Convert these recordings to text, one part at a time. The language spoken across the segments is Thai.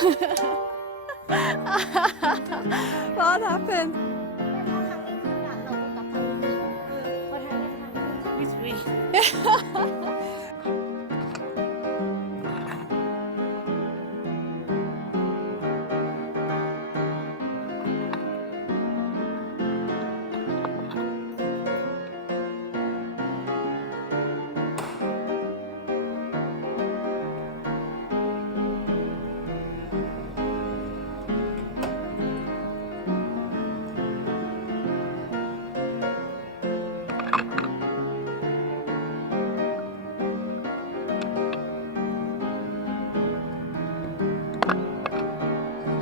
what happened? Which way?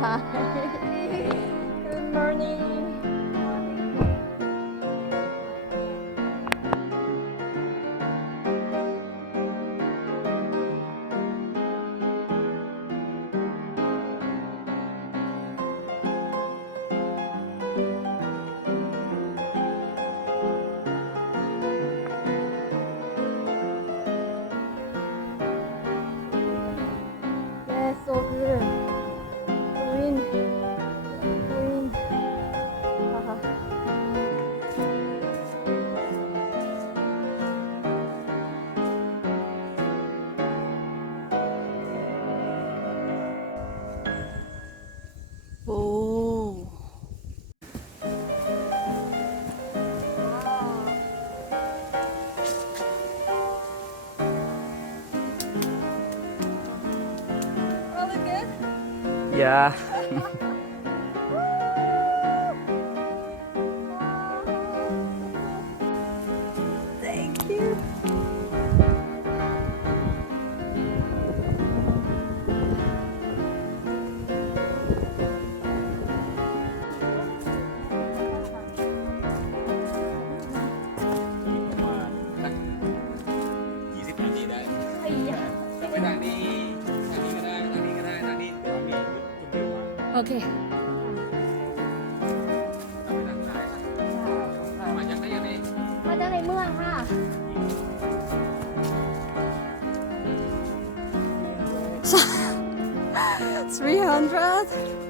Bye. Good morning. Obrigado. โอเคมาจากในเมืองค่ะ300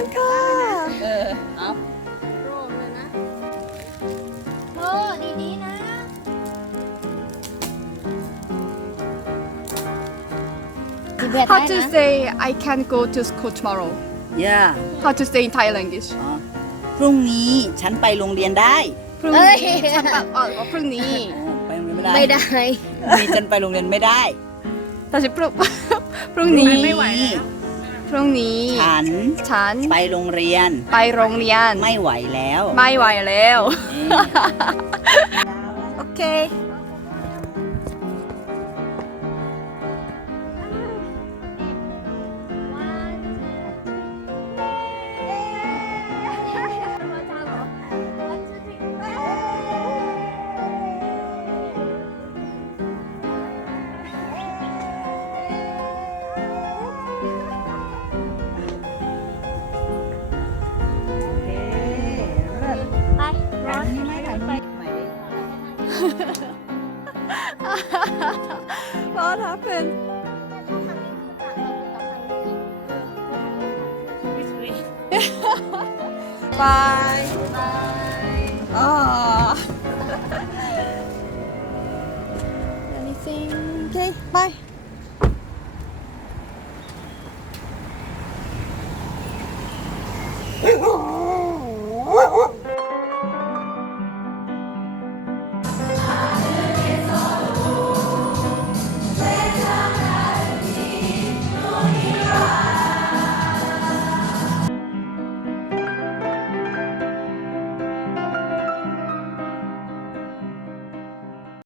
คุณค่ะเออเอาโรมเลยนะโรดีๆนะ How to say I can go to school tomorrow y e a How h to say in Thai language พรุ่งนี้ฉันไปโรงเรียนได้ พรุ่งนี้ฉันแบบอ๋อพรุ่งนี้ไปโรงเรียนไม่ได้ ไม่ได้มี้ฉันไปโรงเรียนไม่ได้แต่ฉันพรุ่งนี้ไม่ไหวพรุ่งนี้ฉันฉันไปโรงเรียน ไปโรงเรียน ไม่ไหวแล้ว ไม่ไหวแล้วโอเค what happened? Bye. Bye. Ah. Anything? Okay. Bye.